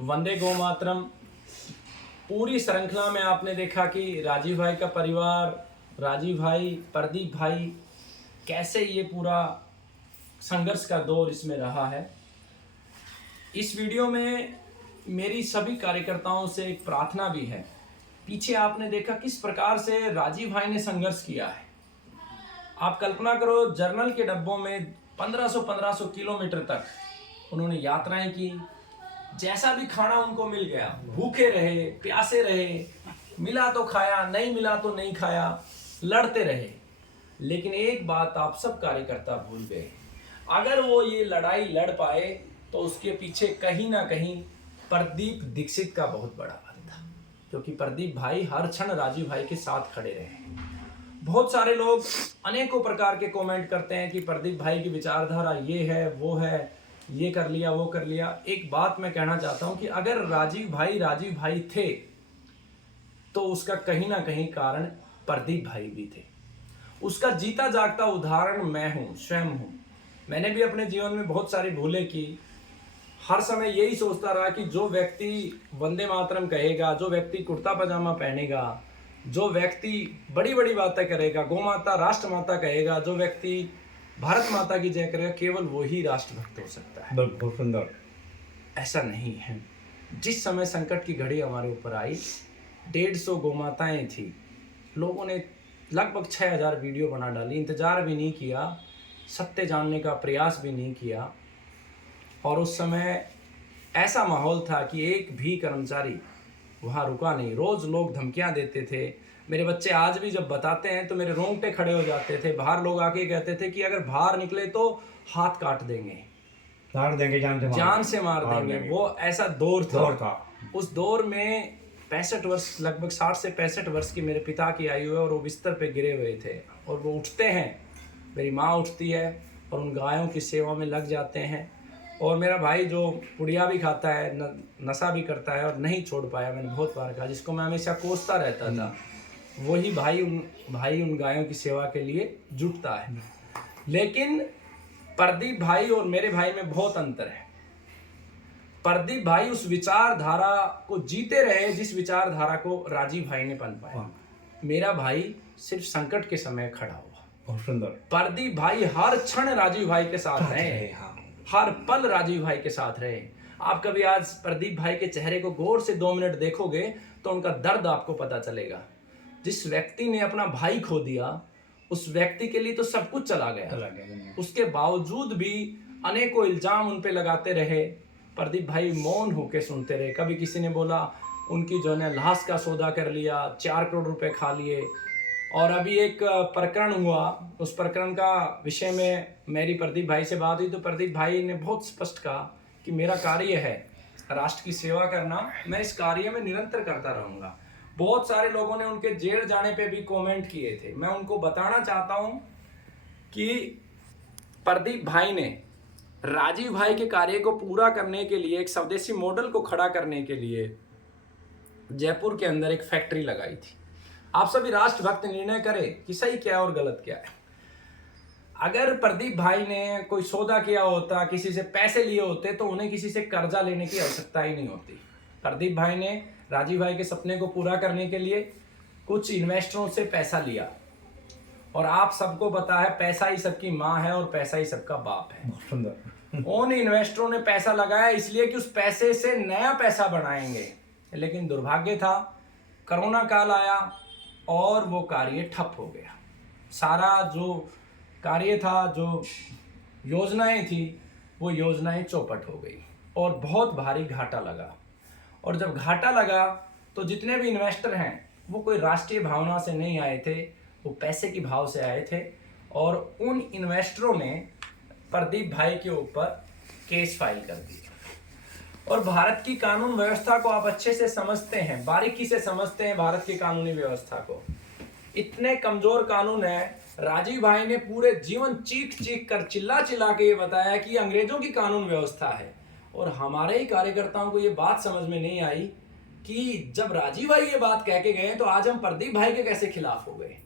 वंदे गौ मातरम। पूरी श्रृंखला में आपने देखा कि राजीव भाई का परिवार, राजीव भाई, प्रदीप भाई, कैसे ये पूरा संघर्ष का दौर इसमें रहा है। इस वीडियो में मेरी सभी कार्यकर्ताओं से एक प्रार्थना भी है। पीछे आपने देखा किस प्रकार से राजीव भाई ने संघर्ष किया है। आप कल्पना करो, जर्नल के डब्बों में 1500 किलोमीटर तक उन्होंने यात्राएं की। जैसा भी खाना उनको मिल गया, भूखे रहे, प्यासे रहे, मिला तो खाया, नहीं मिला तो नहीं खाया, लड़ते रहे। लेकिन एक बात आप सब कार्यकर्ता भूल गए, अगर वो ये लड़ाई लड़ पाए तो उसके पीछे कहीं ना कहीं प्रदीप दीक्षित का बहुत बड़ा हाथ था, क्योंकि प्रदीप भाई हर क्षण राजीव भाई के साथ खड़े रहे। बहुत सारे लोग अनेकों प्रकार के कमेंट करते हैं कि प्रदीप भाई की विचारधारा ये है, वो है, ये कर लिया, वो कर लिया। एक बात मैं कहना चाहता हूं कि अगर राजीव भाई थे तो उसका कहीं ना कहीं कारण प्रदीप भाई भी थे। उसका जीता जागता उदाहरण मैं हूं, स्वयं हूं। मैंने भी अपने जीवन में बहुत सारी भूलें की। हर समय यही सोचता रहा कि जो व्यक्ति वंदे मातरम कहेगा, जो व्यक्ति कुर्ता पजामा पहनेगा, जो व्यक्ति बड़ी बड़ी बातें करेगा, गौ माता, राष्ट्र माता कहेगा, जो व्यक्ति भारत माता की जय करेगा, केवल वही राष्ट्रभक्त हो सकता है। बहुत सुंदर। ऐसा नहीं है। जिस समय संकट की घड़ी हमारे ऊपर आई, 150 गौ माताएं थी। लोगों ने लगभग 6000 वीडियो बना डाली, इंतजार भी नहीं किया, सत्य जानने का प्रयास भी नहीं किया। और उस समय ऐसा माहौल था कि एक भी कर्मचारी वहाँ रुका नहीं। रोज लोग धमकियाँ देते थे। मेरे बच्चे आज भी जब बताते हैं तो मेरे रोंगटे खड़े हो जाते थे। बाहर लोग आके कहते थे कि अगर बाहर निकले तो हाथ काट देंगे, मार देंगे, जान से मार देंगे। वो ऐसा दौर था। उस दौर में 65 वर्ष, लगभग 60 से 65 वर्ष की मेरे पिता की आयु है और वो बिस्तर पे गिरे हुए थे। और वो उठते हैं, मेरी माँ उठती है और उन गायों की सेवा में लग जाते हैं। और मेरा भाई जो पुड़िया भी खाता है, नशा भी करता है और नहीं छोड़ पाया, मैंने बहुत बार कहा, जिसको मैं हमेशा कोसता रहता था, वही भाई उन गायों की सेवा के लिए जुटता है। लेकिन प्रदीप भाई और मेरे भाई में बहुत अंतर है। प्रदीप भाई उस विचारधारा को जीते रहे जिस विचारधारा को राजीव भाई ने पनपाया। मेरा भाई सिर्फ संकट के समय खड़ा हुआ। बहुत सुंदर। प्रदीप भाई हर क्षण राजीव भाई के साथ रहे, हर पल राजीव भाई के साथ रहे। आप कभी आज प्रदीप भाई के चेहरे को गौर से 2 मिनट देखोगे तो उनका दर्द आपको पता चलेगा। जिस व्यक्ति ने अपना भाई खो दिया, उस व्यक्ति के लिए तो सब कुछ चला गया। उसके बावजूद भी अनेकों इल्जाम उन पे लगाते रहे। प्रदीप भाई मौन होके सुनते रहे। कभी किसी ने बोला उनकी जो है लाश का सौदा कर लिया, 4 करोड़ रुपए खा लिए। और अभी एक प्रकरण हुआ, उस प्रकरण का विषय में मेरी प्रदीप भाई से बात हुई तो प्रदीप भाई ने बहुत स्पष्ट कहा कि मेरा कार्य है राष्ट्र की सेवा करना, मैं इस कार्य में निरंतर करता रहूंगा। बहुत सारे लोगों ने उनके जेल जाने पे भी कमेंट किए थे। मैं उनको बताना चाहता हूं कि प्रदीप भाई ने राजीव भाई के कार्य को पूरा करने के लिए, एक स्वदेशी मॉडल को खड़ा करने के लिए जयपुर के अंदर एक फैक्ट्री लगाई थी। आप सभी राष्ट्रभक्त निर्णय करें कि सही क्या है और गलत क्या है। अगर प्रदीप भाई ने कोई सौदा किया होता, किसी से पैसे लिए होते, तो उन्हें किसी से कर्जा लेने की आवश्यकता ही नहीं होती। प्रदीप भाई ने राजीव भाई के सपने को पूरा करने के लिए कुछ इन्वेस्टरों से पैसा लिया। और आप सबको पता है, पैसा ही सबकी माँ है और पैसा ही सबका बाप है। उन इन्वेस्टरों ने पैसा लगाया इसलिए कि उस पैसे से नया पैसा बनाएंगे। लेकिन दुर्भाग्य था, कोरोना काल आया और वो कार्य ठप हो गया। सारा जो कार्य था, जो योजनाएं थी, वो योजनाएं चौपट हो गई और बहुत भारी घाटा लगा। और जब घाटा लगा तो जितने भी इन्वेस्टर हैं वो कोई राष्ट्रीय भावना से नहीं आए थे, वो पैसे की भाव से आए थे। और उन इन्वेस्टरों ने प्रदीप भाई के ऊपर केस फाइल कर दिया। और भारत की कानून व्यवस्था को आप अच्छे से समझते हैं, बारीकी से समझते हैं भारत की कानूनी व्यवस्था को। इतने कमजोर कानून है। राजीव भाई ने पूरे जीवन चीख चीख कर, चिल्ला चिल्ला के ये बताया कि अंग्रेजों की कानून व्यवस्था है। और हमारे ही कार्यकर्ताओं को ये बात समझ में नहीं आई कि जब राजीव भाई ये बात कह के गए तो आज हम प्रदीप भाई के कैसे खिलाफ हो गए।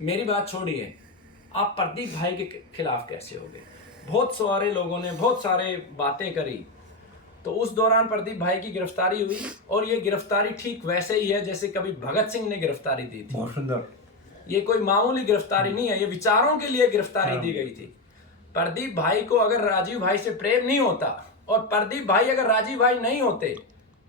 मेरी बात छोड़िए, आप प्रदीप भाई के खिलाफ कैसे हो गए। बहुत सारे लोगों ने बहुत सारे बातें करी तो उस दौरान प्रदीप भाई की गिरफ्तारी हुई, और ये गिरफ्तारी ठीक वैसे ही है जैसे कभी भगत सिंह ने गिरफ्तारी दी थी। बहुत सुंदर। ये कोई मामूली गिरफ्तारी नहीं है, ये विचारों के लिए गिरफ्तारी दी गई थी। प्रदीप भाई को अगर राजीव भाई से प्रेम नहीं होता, और प्रदीप भाई अगर राजीव भाई नहीं होते,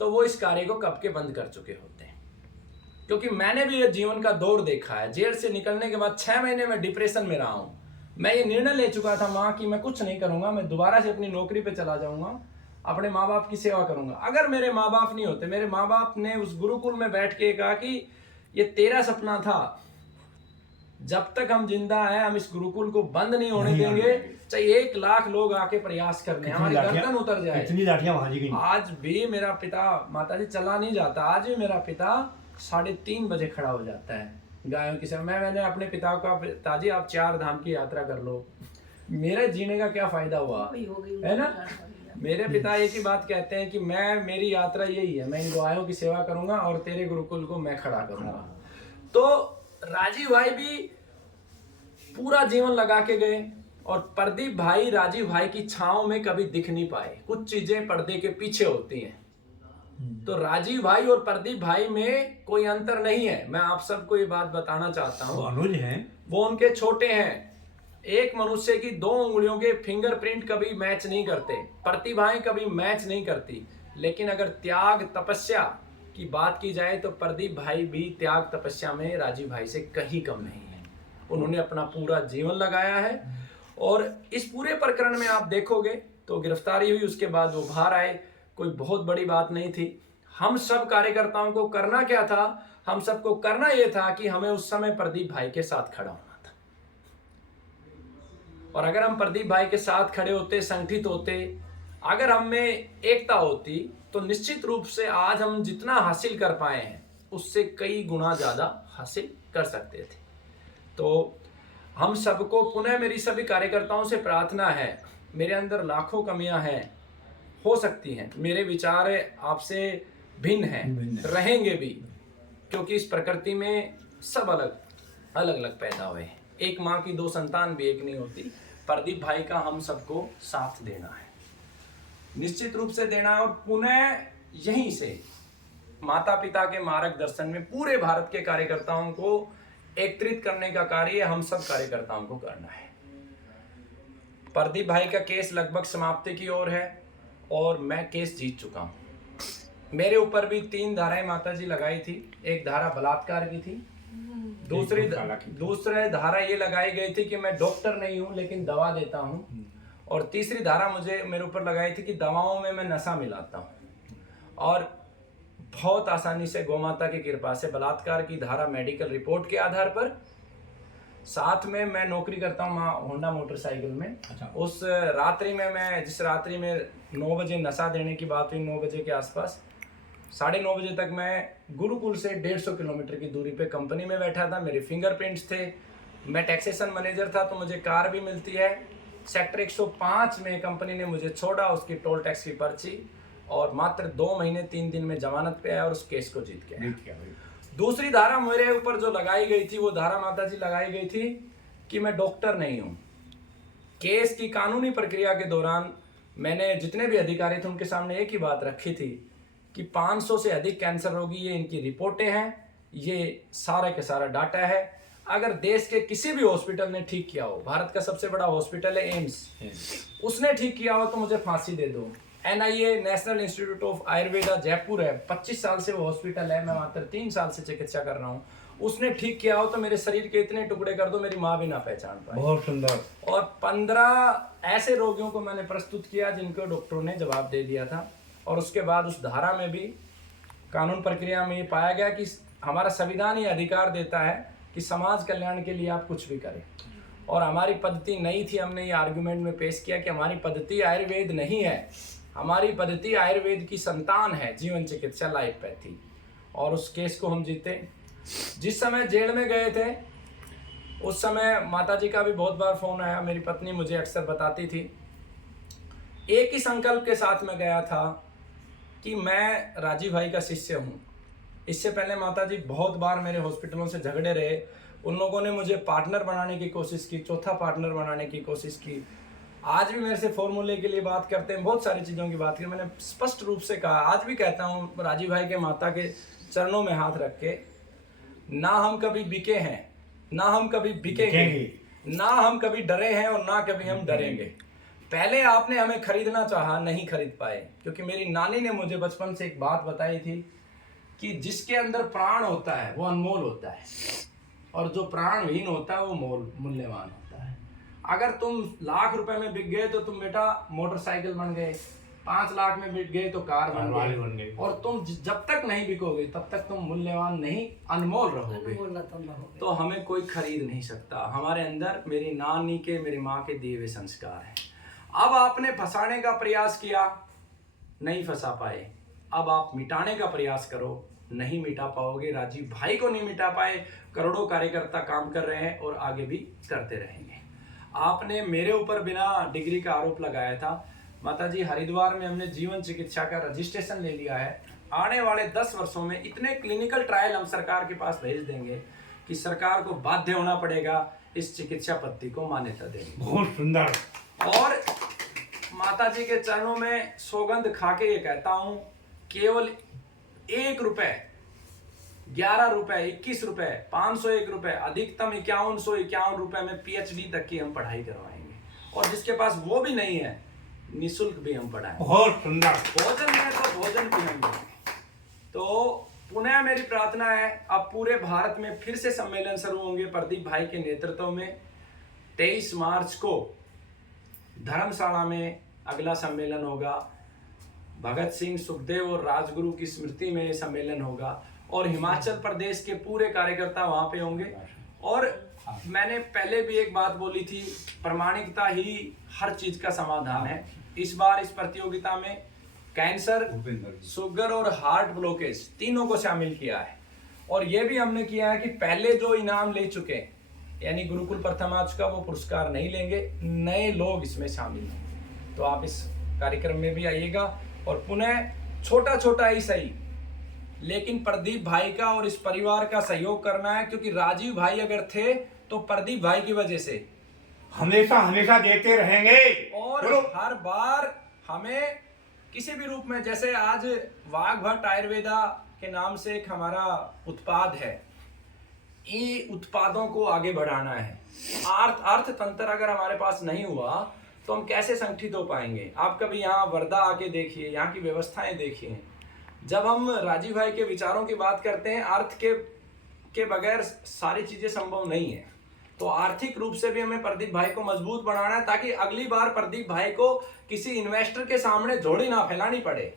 तो वो इस कार्य को कब के बंद कर चुके होते। क्योंकि मैंने भी ये जीवन का दौर देखा है। जेल से निकलने के बाद 6 महीने में डिप्रेशन में रहा हूं। मैं ये निर्णय ले चुका था माँ कि मैं कुछ नहीं करूंगा, मैं दोबारा से अपनी नौकरी पे चला जाऊंगा, अपने माँ बाप की सेवा करूंगा। अगर मेरे माँ बाप नहीं होते, मेरे माँ बाप ने उस गुरुकुल में बैठ के कहा कि ये तेरा सपना था, जब तक हम जिंदा हैं हम इस गुरुकुल को बंद नहीं होने देंगे, चाहे 1 लाख लोग आके प्रयास करने, हमारी गर्दन उतर जाए। इतनी लाठियां वहां जी गई। आज भी मेरा पिता, माताजी चला नहीं जाता, आज भी मेरा पिता 3:30 बजे खड़ा हो जाता है गायों की सेवा। मैंने अपने पिता को, पिताजी आप 4 धाम की यात्रा कर लो, मेरे जीने का क्या फायदा हुआ, है ना। मेरे पिता एक ही बात कहते हैं कि मेरी यात्रा यही है, मैं इन गायों की सेवा करूंगा और तेरे गुरुकुल को मैं खड़ा करूंगा। तो राजीव भाई भी पूरा जीवन लगा के गए, और प्रदीप भाई राजीव भाई की छांव में कभी दिख नहीं पाए। कुछ चीजें पर्दे के पीछे होती हैं। तो राजीव भाई और प्रदीप भाई में कोई अंतर नहीं है। मैं आप सबको ये बात बताना चाहता हूँ। अनुज हैं, वो उनके छोटे हैं। एक मनुष्य की 2 उंगलियों के फिंगरप्रिंट कभी मैच नहीं करते, प्रतिभाएं कभी मैच नहीं करती। लेकिन अगर त्याग तपस्या की बात की जाए तो प्रदीप भाई भी त्याग तपस्या में राजीव भाई से कहीं कम नहीं है। उन्होंने अपना पूरा जीवन लगाया है। और इस पूरे प्रकरण में आप देखोगे तो गिरफ्तारी हुई, उसके बाद वो बाहर आए, कोई बहुत बड़ी बात नहीं थी। हम सब कार्यकर्ताओं को करना क्या था, हम सबको करना यह था कि हमें उस समय प्रदीप भाई के साथ खड़ा होना था। और अगर हम प्रदीप भाई के साथ खड़े होते, संगठित होते, अगर हम में एकता होती, तो निश्चित रूप से आज हम जितना हासिल कर पाए हैं उससे कई गुना ज्यादा हासिल कर सकते थे। तो हम सबको पुनः, मेरी सभी कार्यकर्ताओं से प्रार्थना है, मेरे अंदर लाखों कमियां हैं, हो सकती हैं, मेरे विचार आपसे भिन्न हैं, रहेंगे भी, क्योंकि इस प्रकृति में सब अलग अलग पैदा हुए हैं। एक माँ की 2 संतान भी एक नहीं होती। प्रदीप भाई का हम सबको साथ देना है, निश्चित रूप से देना है। और पुनः यहीं से माता पिता के मार्गदर्शन में पूरे भारत के कार्यकर्ताओं को एकत्रित करने का कार्य हम सब कार्यकर्ताओं को करना है। प्रदीप भाई का केस लगभग समाप्ति की ओर है, और मैं केस जीत चुका हूं। मेरे ऊपर भी 3 धाराएं माताजी लगाई थी। एक धारा बलात्कार की थी, दूसरी धारा ये लगाई गई थी कि मैं डॉक्टर नहीं हूं लेकिन दवा देता हूं, और तीसरी धारा मेरे ऊपर लगाई थी कि दवाओं में मैं नशा मिलाता हूं। और बहुत आसानी से गौमाता की कृपा से बलात्कार की धारा मेडिकल रिपोर्ट के आधार पर, साथ में मैं नौकरी करता हूँ होंडा मोटरसाइकिल में। अच्छा। उस रात्रि में मैं, जिस रात्रि में 9 बजे नशा देने की बात हुई, 9 बजे के आसपास, 9:30 बजे तक मैं गुरुकुल से 150 किलोमीटर की दूरी पे कंपनी में बैठा था। मेरे फिंगरप्रिंट्स थे, मैं टैक्सेशन मैनेजर था, तो मुझे कार भी मिलती है। सेक्टर 105 में कंपनी ने मुझे छोड़ा, उसकी टोल टैक्स की पर्ची, और मात्र 2 महीने 3 दिन में जमानत पे आया और उस केस को जीत गया। दूसरी धारा मेरे ऊपर जो लगाई गई थी, वो धारा माताजी लगाई गई थी कि मैं डॉक्टर नहीं हूं। केस की कानूनी प्रक्रिया के दौरान मैंने जितने भी अधिकारी थे उनके सामने एक ही बात रखी थी कि 500 से अधिक कैंसर रोगी, ये इनकी रिपोर्टें हैं, ये सारा के सारा डाटा है। अगर देश के किसी भी हॉस्पिटल ने ठीक किया हो, भारत का सबसे बड़ा हॉस्पिटल है एम्स, उसने ठीक किया हो तो मुझे फांसी दे दो। NIA, national institute of Ayurveda Jaipur है, 25 साल से वो हॉस्पिटल है, मैं मात्र 3 साल से चिकित्सा कर रहा हूँ, उसने ठीक किया हो तो मेरे शरीर के इतने टुकड़े कर दो मेरी माँ भी ना पहचान पाए। बहुत सुंदर। और 15 ऐसे रोगियों को मैंने प्रस्तुत किया जिनको डॉक्टरों ने जवाब दे दिया था। और उसके बाद उस धारा में भी, कानून प्रक्रिया में ये पाया गया कि हमारा संविधान ये अधिकार देता है कि समाज कल्याण के लिए आप कुछ भी करें। और हमारी पद्धति नहीं थी, हमने ये आर्गुमेंट में पेश किया कि हमारी पद्धति आयुर्वेद नहीं है, हमारी पद्धति आयुर्वेद की संतान है, जीवन चिकित्सा, लाइफपैथी। और उस केस को हम जीते। जिस समय जेल में गए थे उस समय माताजी का भी बहुत बार फोन आया, मेरी पत्नी मुझे अक्सर बताती थी। एक ही संकल्प के साथ में गया था कि मैं राजीव भाई का शिष्य हूँ। इससे पहले माताजी बहुत बार मेरे हॉस्पिटलों से झगड़े रहे, उन लोगों ने मुझे पार्टनर बनाने की कोशिश की, चौथा पार्टनर बनाने की कोशिश की, आज भी मेरे से फॉर्मूले के लिए बात करते हैं, बहुत सारी चीज़ों की बात की। मैंने स्पष्ट रूप से कहा, आज भी कहता हूँ राजीव भाई के माता के चरणों में हाथ रख के, ना हम कभी बिके हैं, ना हम कभी बिकेंगे, ना हम कभी डरे हैं और ना कभी हम डरेंगे। पहले आपने हमें खरीदना चाहा, नहीं खरीद पाए, क्योंकि मेरी नानी ने मुझे बचपन से एक बात बताई थी कि जिसके अंदर प्राण होता है वो अनमोल होता है, और जो प्राणहीन होता है वो मूल्यवान होता है। अगर तुम लाख रुपए में बिक गए तो तुम बेटा मोटरसाइकिल बन गए, 5 लाख में बिक गए तो कार बन गए, और तुम जब तक नहीं बिकोगे तब तक तुम मूल्यवान नहीं, अनमोल रहोगे। तो हमें कोई खरीद नहीं सकता। हमारे अंदर मेरी नानी के, मेरी माँ के दिए हुए संस्कार हैं। अब आपने फंसाने का प्रयास किया, नहीं फंसा पाए। अब आप मिटाने का प्रयास करो, नहीं मिटा पाओगे। राजीव भाई को नहीं मिटा पाए, करोड़ों कार्यकर्ता काम कर रहे हैं और आगे भी करते रहेंगे। आपने मेरे ऊपर बिना डिग्री का आरोप लगाया था। माताजी, हरिद्वार में हमने जीवन चिकित्सा का रजिस्ट्रेशन ले लिया है। आने वाले 10 वर्षों में इतने क्लिनिकल ट्रायल हम सरकार के पास भेज देंगे कि सरकार को बाध्य होना पड़ेगा इस चिकित्सा पद्धति को मान्यता देने। बहुत सुंदर। और माताजी के चरणों में सौगंध खाके ये कहता हूं, केवल 1 रुपए, 11 रुपए, 21 रुपए, 501 रुपए, अधिकतम 5151 रुपए में PhD तक की हम पढ़ाई करवाएंगे। और जिसके पास वो भी नहीं है, निःशुल्क भी हम पढ़ाएंगे। बहुत सुंदर। भोजन है तो भोजन भी हम देंगे। तो पुनः मेरी प्रार्थना है, अब पूरे भारत में फिर से सम्मेलन शुरू होंगे प्रदीप भाई के नेतृत्व में। 23 मार्च को धर्मशाला में अगला सम्मेलन होगा। भगत सिंह, सुखदेव और राजगुरु की स्मृति में ये सम्मेलन होगा, और हिमाचल प्रदेश के पूरे कार्यकर्ता वहां पे होंगे। और मैंने पहले भी एक बात बोली थी, प्रामाणिकता ही हर चीज का समाधान है। इस बार इस प्रतियोगिता में कैंसर, शुगर और हार्ट ब्लॉकेज तीनों को शामिल किया है। और ये भी हमने किया है कि पहले जो इनाम ले चुके, यानी गुरुकुल प्रथमाच का, वो पुरस्कार नहीं लेंगे, नए लोग इसमें शामिल होंगे। तो आप इस कार्यक्रम में भी आइएगा, और पुनः छोटा छोटा ही सही, लेकिन प्रदीप भाई का और इस परिवार का सहयोग करना है। क्योंकि राजीव भाई अगर थे तो प्रदीप भाई की वजह से हमेशा हमेशा देते रहेंगे। और हर बार हमें किसी भी रूप में, जैसे आज वाघभट्ट आयुर्वेदा के नाम से एक हमारा उत्पाद है, ये उत्पादों को आगे बढ़ाना है। अर्थतंत्र अगर हमारे पास नहीं हुआ तो हम कैसे संगठित हो पाएंगे। आप कभी यहाँ वर्धा आके देखिए, यहाँ की व्यवस्थाएं देखिए। जब हम राजीव भाई के विचारों की बात करते हैं, अर्थ के बगैर सारी चीजें संभव नहीं है। तो आर्थिक रूप से भी हमें प्रदीप भाई को मजबूत बनाना है, ताकि अगली बार प्रदीप भाई को किसी इन्वेस्टर के सामने झोली ना फैलानी पड़े।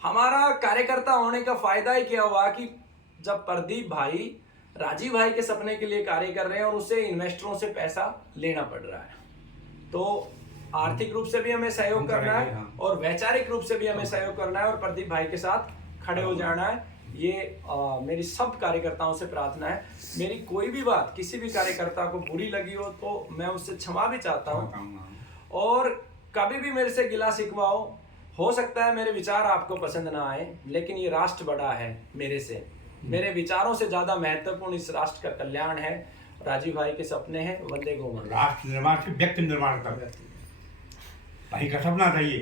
हमारा कार्यकर्ता होने का फायदा ही क्या हुआ कि जब प्रदीप भाई राजीव भाई के सपने के लिए कार्य कर रहे हैं और उससे इन्वेस्टरों से पैसा लेना पड़ रहा है। तो आर्थिक रूप से भी हमें सहयोग करना है और वैचारिक रूप से भी हमें सहयोग करना है और प्रदीप भाई के साथ खड़े हो जाना है। ये मेरी सब कार्यकर्ताओं से प्रार्थना है। मेरी कोई भी बात किसी भी कार्यकर्ता को बुरी लगी हो तो मैं उससे क्षमा भी चाहता हूँ, और कभी भी मेरे से गिला शिकवा हो सकता है मेरे विचार आपको पसंद ना आए, लेकिन ये राष्ट्र बड़ा है मेरे से, मेरे विचारों से ज्यादा महत्वपूर्ण इस राष्ट्र का कल्याण है। राजीव भाई के सपने हैं, वंदे गोमाता। राष्ट्र निर्माण से व्यक्ति निर्माण तक भाई का सपना था ये।